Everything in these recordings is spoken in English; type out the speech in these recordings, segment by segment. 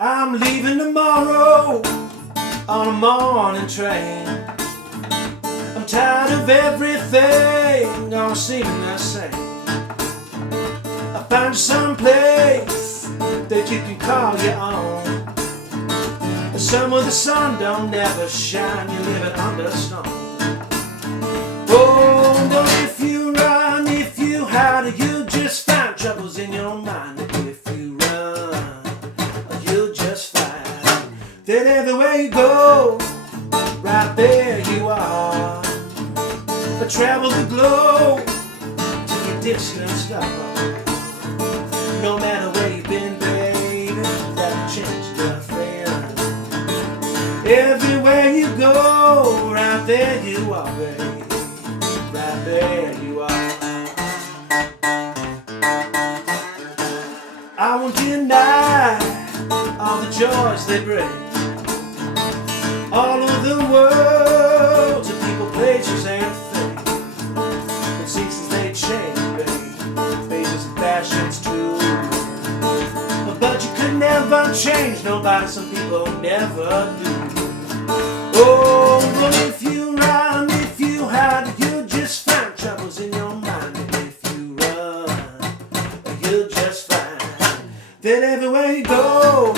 I'm leaving tomorrow on a morning train. I'm tired of everything all seeming the same. I found some place that you can call your own. Somewhere the sun don't never shine, you're living under stone. Oh, don't if you run, if you hide, you'll just find troubles in your mind. If you run, you'll just find that everywhere you go, right there you are. But travel the globe to your distant star. No matter where you've been, baby, that'll change nothing. Everywhere you go, right there you are, baby. Right there you are. I won't deny all the joys they bring. All over the world, to people, places, and things. But seasons they change, baby. Phases and fashions too. But you could never change nobody, some people never do. Oh, well, if you run, if you hide, you'll just find troubles in your mind. And if you run, you'll just find that everywhere you go,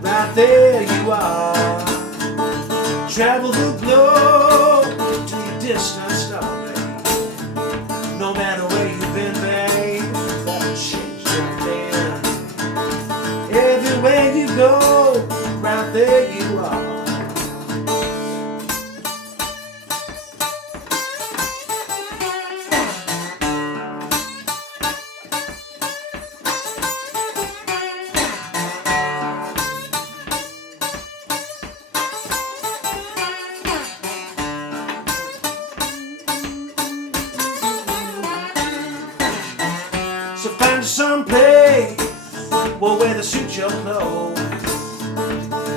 right there you are. Travel the globe to your distant star, babe. No matter where you've been, babe, that'll change nothing. Everywhere you go, right there you are. So find some place where the suit your clothes.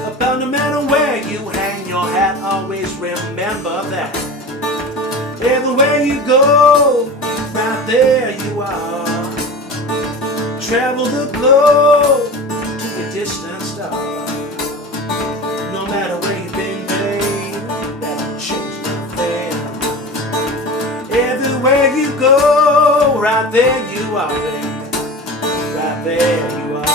About no matter where you hang your hat, always remember that. Everywhere you go, right there you are. Travel the globe to the distant star. No matter where you've been, babe, that'll change nothing. Everywhere you go, right there you are, baby. Right there you are.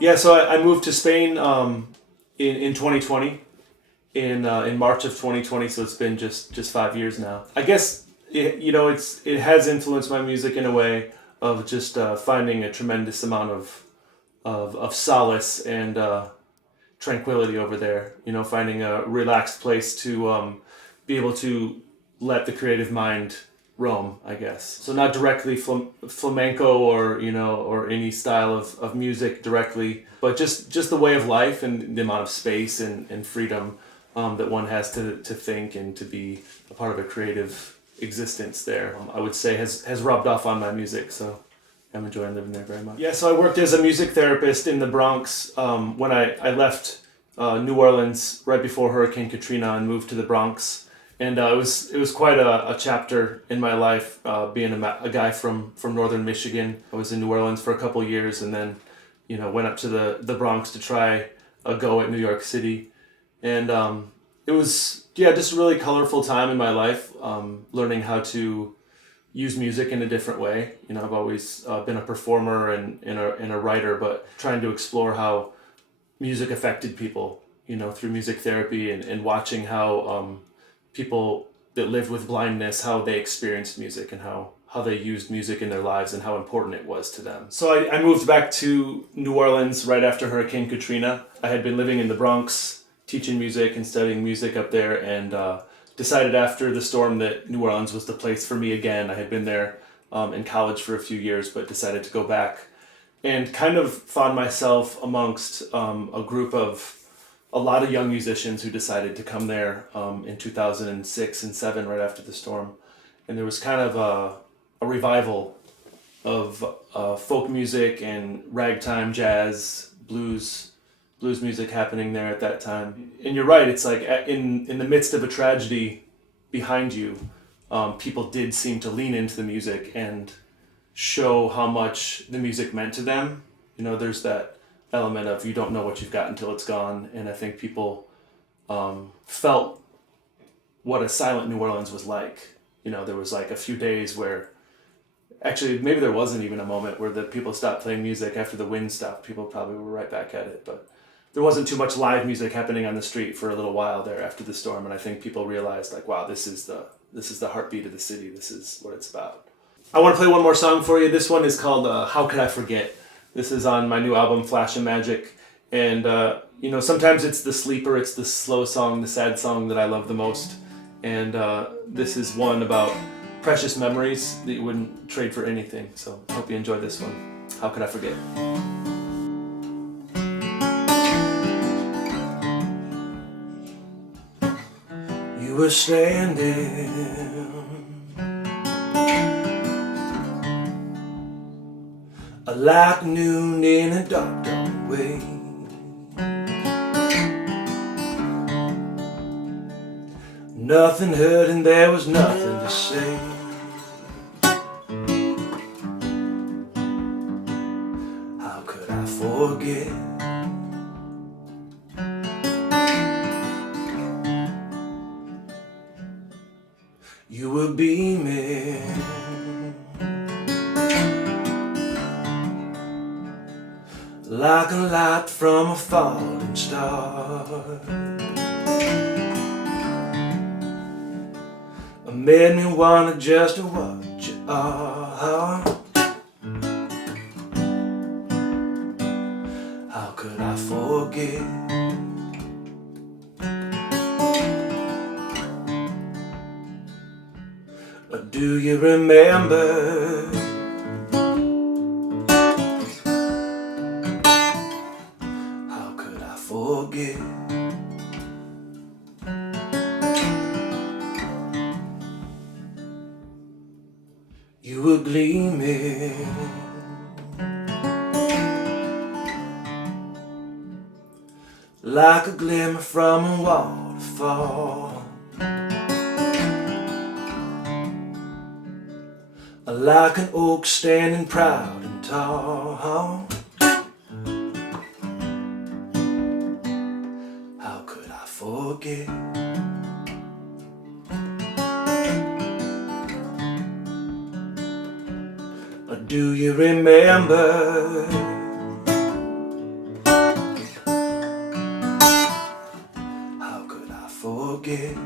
Yeah, so I moved to Spain in 2020, in March of 2020. So it's been just 5 years now. I guess it has influenced my music in a way of just finding a tremendous amount of solace and tranquility over there. Finding a relaxed place to be able to let the creative mind roam, I guess. So not directly flamenco or any style of music directly, but just the way of life and the amount of space and freedom that one has to think and to be a part of a creative existence there, I would say has rubbed off on my music. So I'm enjoying living there very much. Yeah, so I worked as a music therapist in the Bronx when I left New Orleans right before Hurricane Katrina and moved to the Bronx. And it was quite a chapter in my life, being a guy from northern Michigan. I was in New Orleans for a couple years and then, went up to the Bronx to try a go at New York City. And it was, just a really colorful time in my life, learning how to use music in a different way. I've always been a performer and a writer, but trying to explore how music affected people, through music therapy and watching how people that lived with blindness, how they experienced music and how they used music in their lives and how important it was to them. So I moved back to New Orleans right after Hurricane Katrina. I had been living in the Bronx, teaching music and studying music up there, and decided after the storm that New Orleans was the place for me again. I had been there in college for a few years, but decided to go back and kind of found myself amongst a group of a lot of young musicians who decided to come there in 2006 and 7 right after the storm. And there was kind of a revival of folk music and ragtime, jazz, blues music happening there at that time. And you're right, it's like in the midst of a tragedy behind you, people did seem to lean into the music and show how much the music meant to them. You know, there's that element of you don't know what you've got until it's gone, and I think people felt what a silent New Orleans was like. You know, there was like a few days where, actually maybe there wasn't even a moment where the people stopped playing music after the wind stopped. People probably were right back at it, but there wasn't too much live music happening on the street for a little while there after the storm, and I think people realized like, wow, this is the heartbeat of the city. This is what it's about. I want to play one more song for you. This one is called How Could I Forget? This is on my new album, Flash and Magic. And, you know, sometimes it's the sleeper, it's the slow song, the sad song that I love the most. And this is one about precious memories that you wouldn't trade for anything. So I hope you enjoy this one. How Could I Forget? You were standing like noon in a dark, dark way. Nothing heard and there was nothing to say. How could I forget? You were beaming like a light from a falling star. It made me wanna just what you are. How could I forget? Do you remember? How could I forget? You were gleaming like a glimmer from a waterfall, like an oak standing proud and tall. How could I forget? Do you remember? How could I forget?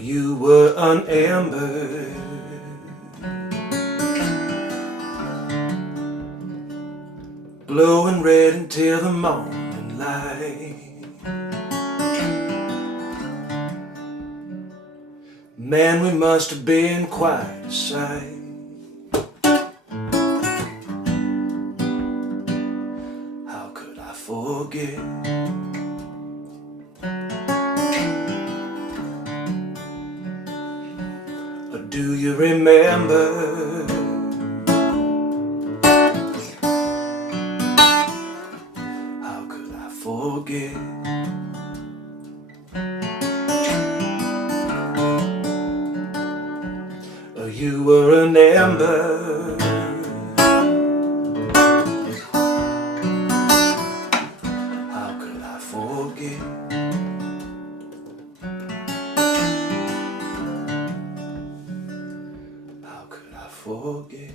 You were an amber glowing red until the morning light. Man, we must have been quite a sight. How could I forget? Do you remember? How could I forget? You were an amber how could I forget? How could I forget?